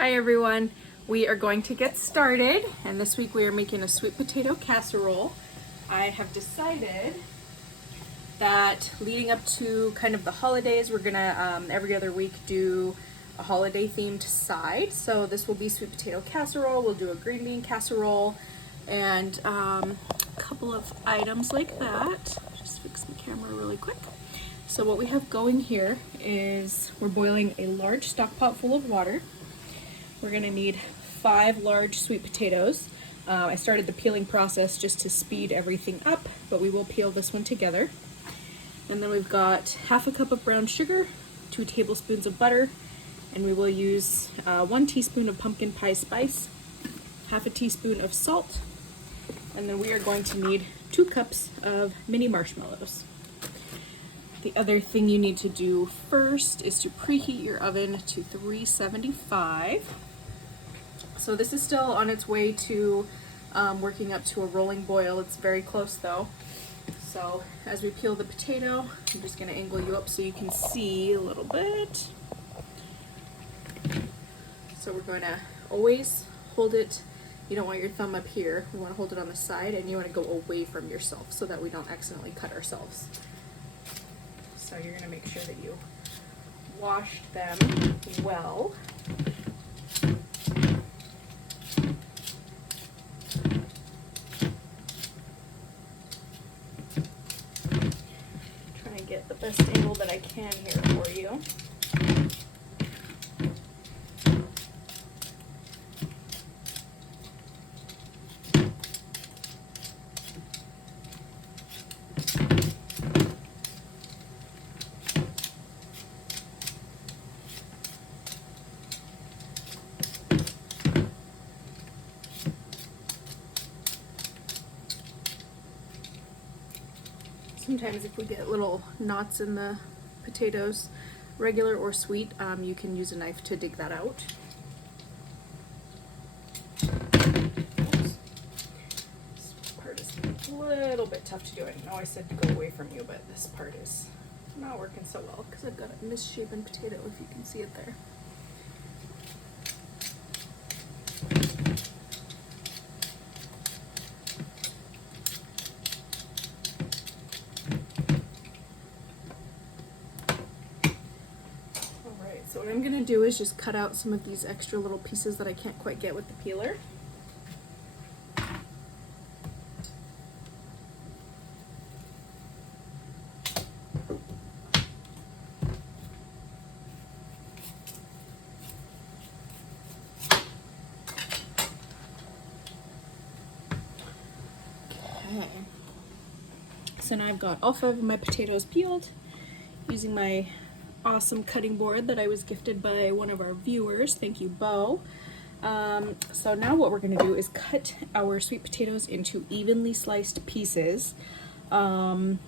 Hi everyone, we are going to get started, and this week we are making a sweet potato casserole. I have decided that leading up to kind of the holidays, we're gonna every other week do a holiday themed side. So this will be sweet potato casserole, we'll do a green bean casserole, and a couple of items like that. Just fix the camera really quick. So what we have going here is we're boiling a large stock pot full of water. We're gonna need 5 large sweet potatoes. I started the peeling process just to speed everything up, but we will peel this one together. And then we've got half a cup of brown sugar, 2 tablespoons of butter, and we will use 1 teaspoon of pumpkin pie spice, half a teaspoon of salt, and then we are going to need 2 cups of mini marshmallows. The other thing you need to do first is to preheat your oven to 375. So this is still on its way to working up to a rolling boil. It's very close though. So as we peel the potato, I'm just going to angle you up so you can see a little bit. So we're going to always hold it. You don't want your thumb up here. We want to hold it on the side, and you want to go away from yourself so that we don't accidentally cut ourselves. So you're going to make sure that you washed them well. Trying to get the best angle that I can here for you. Sometimes if we get little knots in the potatoes, regular or sweet, you can use a knife to dig that out. Oops. This part is a little bit tough to do. I know I said to go away from you, but this part is not working so well because I've got a misshapen potato, if you can see it there. So what I'm going to do is just cut out some of these extra little pieces that I can't quite get with the peeler. Okay. So now I've got all 5 of my potatoes peeled using my awesome cutting board that I was gifted by one of our viewers. Thank you, Bo. So now what we're going to do is cut our sweet potatoes into evenly sliced pieces. You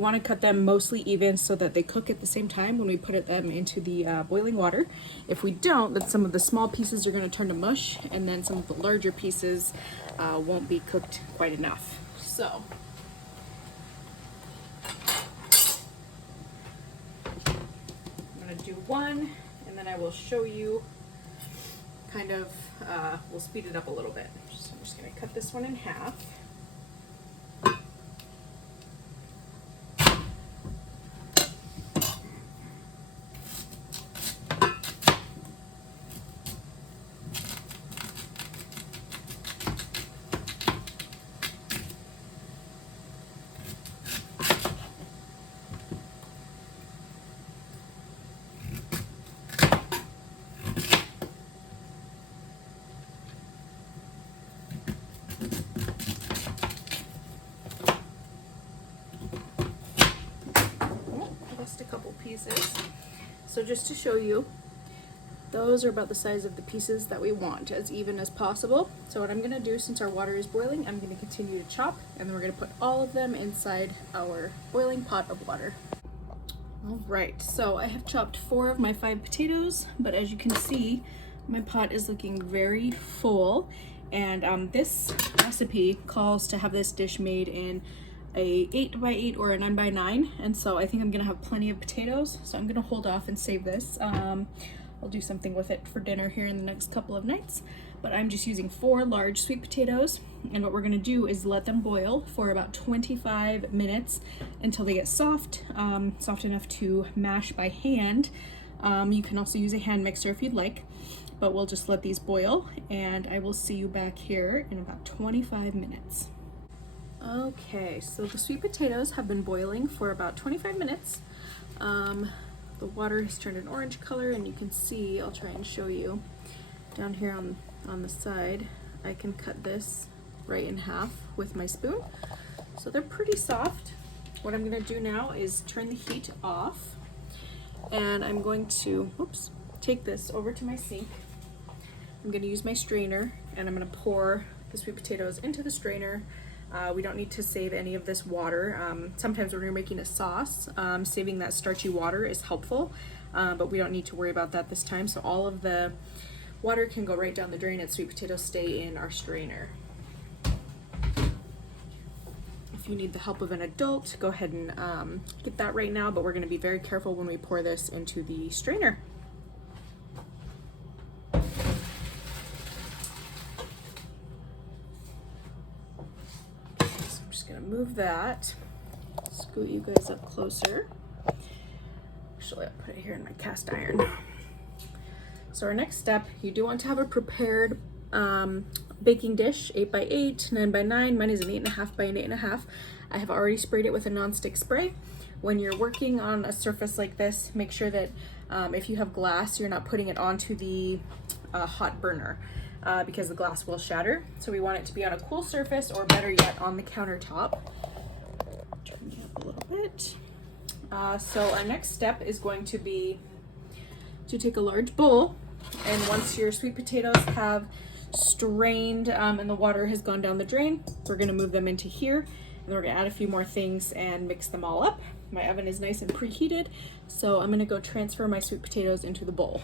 want to cut them mostly even so that they cook at the same time when we put them into the boiling water. If we don't, then some of the small pieces are going to turn to mush, and then some of the larger pieces won't be cooked quite enough. So do one, and then I will show you kind of, we'll speed it up a little bit. So I'm just going to cut this one in half. A couple pieces. So just to show you, those are about the size of the pieces that we want, as even as possible. So what I'm going to do, since our water is boiling, I'm going to continue to chop, and then we're going to put all of them inside our boiling pot of water. Alright, so I have chopped 4 of my 5 potatoes, but as you can see, my pot is looking very full, and this recipe calls to have this dish made in a 8x8 or a 9x9, and so I think I'm gonna have plenty of potatoes, so I'm gonna hold off and save this. A I'll do something with it for dinner here in the next couple of nights. But I'm just using 4 large sweet potatoes, and what we're gonna do is let them boil for about 25 minutes until they get soft, soft enough to mash by hand. You can also use a hand mixer if you'd like, but we'll just let these boil, and I will see you back here in about 25 minutes. Okay, so the sweet potatoes have been boiling for about 25 minutes. The water has turned an orange color, and you can see, I'll try and show you, down here on the side, I can cut this right in half with my spoon. So they're pretty soft. What I'm gonna do now is turn the heat off, and I'm going to, take this over to my sink. I'm gonna use my strainer, and I'm gonna pour the sweet potatoes into the strainer. We don't need to save any of this water. Sometimes when you're making a sauce, saving that starchy water is helpful, but we don't need to worry about that this time. So all of the water can go right down the drain, and sweet potatoes stay in our strainer. If you need the help of an adult, go ahead and get that right now, but we're gonna be very careful when we pour this into the strainer. Gonna move that, scoot you guys up closer. Actually, I'll put it here in my cast iron. So our next step, you do want to have a prepared baking dish, 8 by 8, 9 by 9. Mine is an 8.5 by an 8.5. I have already sprayed it with a non-stick spray. When you're working on a surface like this, make sure that if you have glass, you're not putting it onto the hot burner. Because the glass will shatter. So we want it to be on a cool surface, or better yet, on the countertop. Turn it up a little bit. So our next step is going to be to take a large bowl, and once your sweet potatoes have strained and the water has gone down the drain, we're gonna move them into here, and then we're gonna add a few more things and mix them all up. My oven is nice and preheated, so I'm gonna go transfer my sweet potatoes into the bowl.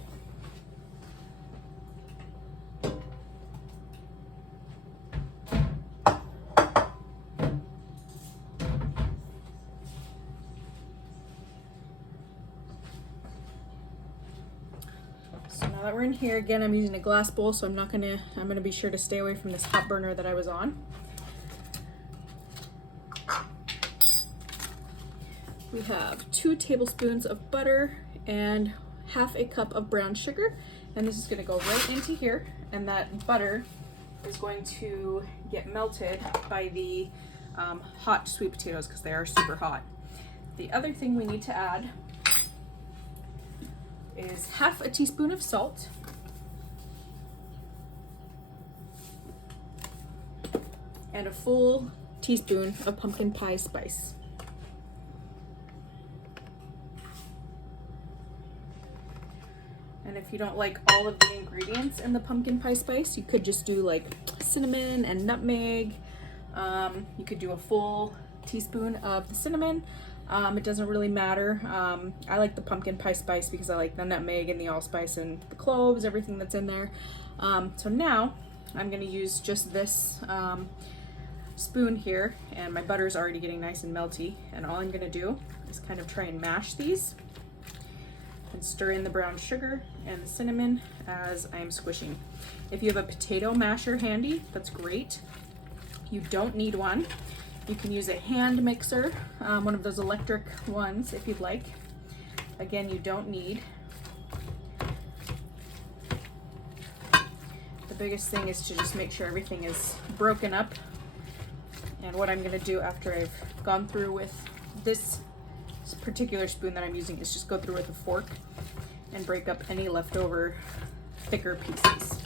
Now that we're in here, again, I'm using a glass bowl, so I'm gonna be sure to stay away from this hot burner that I was on. We have 2 tablespoons of butter and half a cup of brown sugar, and this is gonna go right into here, and that butter is going to get melted by the hot sweet potatoes because they are super hot. The other thing we need to add is half a teaspoon of salt, and a full teaspoon of pumpkin pie spice. And if you don't like all of the ingredients in the pumpkin pie spice, you could just do like cinnamon and nutmeg. You could do a full teaspoon of the cinnamon. It doesn't really matter. I like the pumpkin pie spice because I like the nutmeg and the allspice and the cloves, everything that's in there. So now I'm gonna use just this spoon here, and my butter's already getting nice and melty, and all I'm gonna do is kind of try and mash these and stir in the brown sugar and the cinnamon as I'm squishing. If you have a potato masher handy, that's great. You don't need one. You can use a hand mixer, one of those electric ones if you'd like. Again, you don't need. The biggest thing is to just make sure everything is broken up. And what I'm gonna do after I've gone through with this particular spoon that I'm using is just go through with a fork and break up any leftover thicker pieces.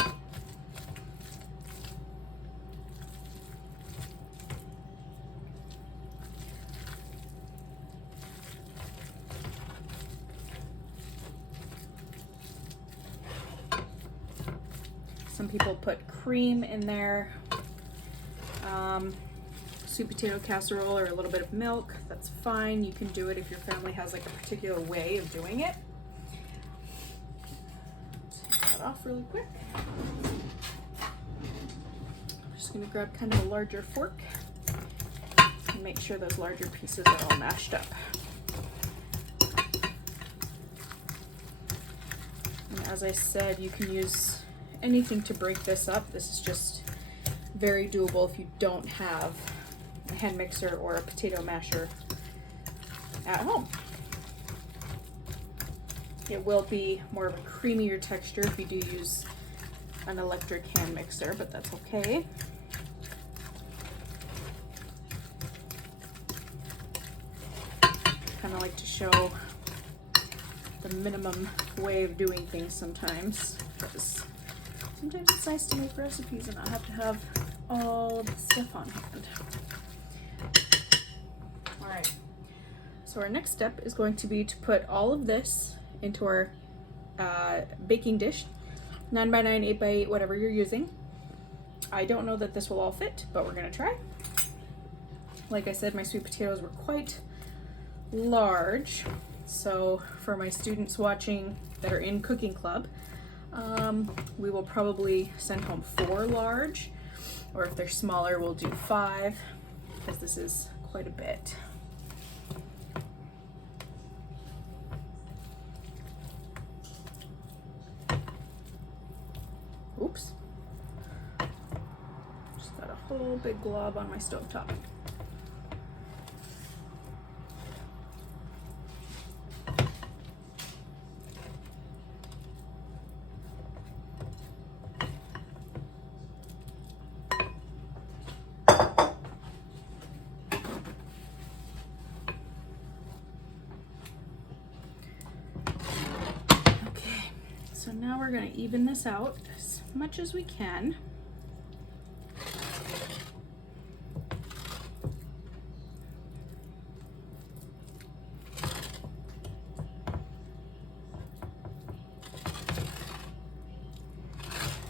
Some people put cream in their sweet potato casserole, or a little bit of milk. That's fine. You can do it if your family has like a particular way of doing it. Take that off really quick. I'm just gonna grab kind of a larger fork and make sure those larger pieces are all mashed up. And as I said, you can use anything to break this up. This is just very doable if you don't have a hand mixer or a potato masher at home. It will be more of a creamier texture if you do use an electric hand mixer, but that's okay. Kind of like to show the minimum way of doing things sometimes, because sometimes it's nice to make recipes and not have to have all of the stuff on hand. All right, so our next step is going to be to put all of this into our baking dish, 9x9, 8x8, whatever you're using. I don't know that this will all fit, but we're gonna try. Like I said, my sweet potatoes were quite large, so for my students watching that are in cooking club, we will probably send home 4 large, or if they're smaller, we'll do 5, because this is quite a bit. Oops. Just got a whole big glob on my stovetop. So now we're going to even this out as much as we can.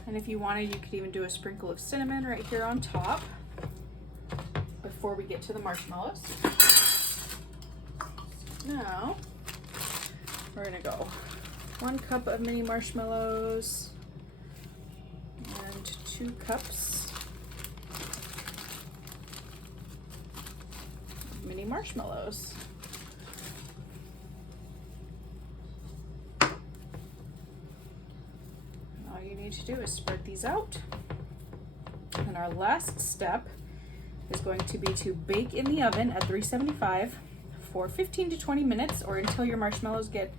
And if you wanted, you could even do a sprinkle of cinnamon right here on top before we get to the marshmallows. Now we're going to go 1 cup of mini marshmallows and 2 cups of mini marshmallows. All you need to do is spread these out. And our last step is going to be to bake in the oven at 375 for 15 to 20 minutes, or until your marshmallows get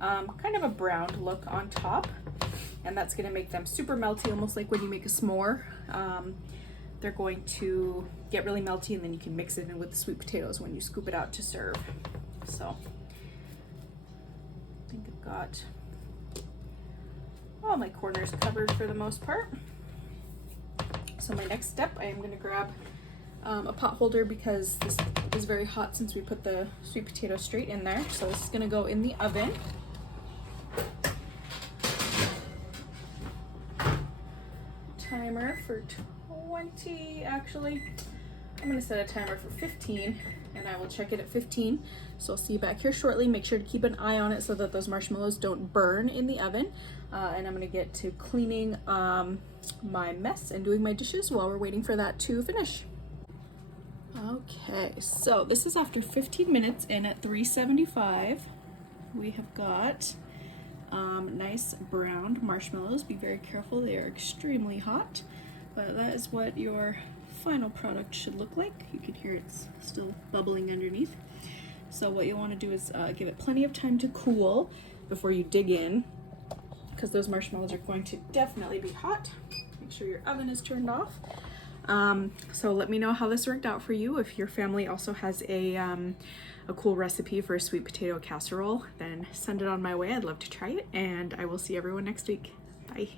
kind of a browned look on top, and that's going to make them super melty, almost like when you make a s'more. They're going to get really melty, and then you can mix it in with the sweet potatoes when you scoop it out to serve. So I think I've got all my corners covered for the most part. So my next step, I am going to grab a pot holder, because this is very hot since we put the sweet potato straight in there. So this is going to go in the oven. Timer for 20, actually I'm going to set a timer for 15, and I will check it at 15. So I'll see you back here shortly. Make sure to keep an eye on it so that those marshmallows don't burn in the oven. And I'm going to get to cleaning my mess and doing my dishes while we're waiting for that to finish. Okay, so this is after 15 minutes in at 375. We have got nice browned marshmallows. Be very careful, they are extremely hot, but that is what your final product should look like. You can hear it's still bubbling underneath. So what you want to do is give it plenty of time to cool before you dig in, because those marshmallows are going to definitely be hot. Make sure your oven is turned off. So let me know how this worked out for you. If your family also has a cool recipe for a sweet potato casserole, then send it on my way. I'd love to try it, and I will see everyone next week. Bye.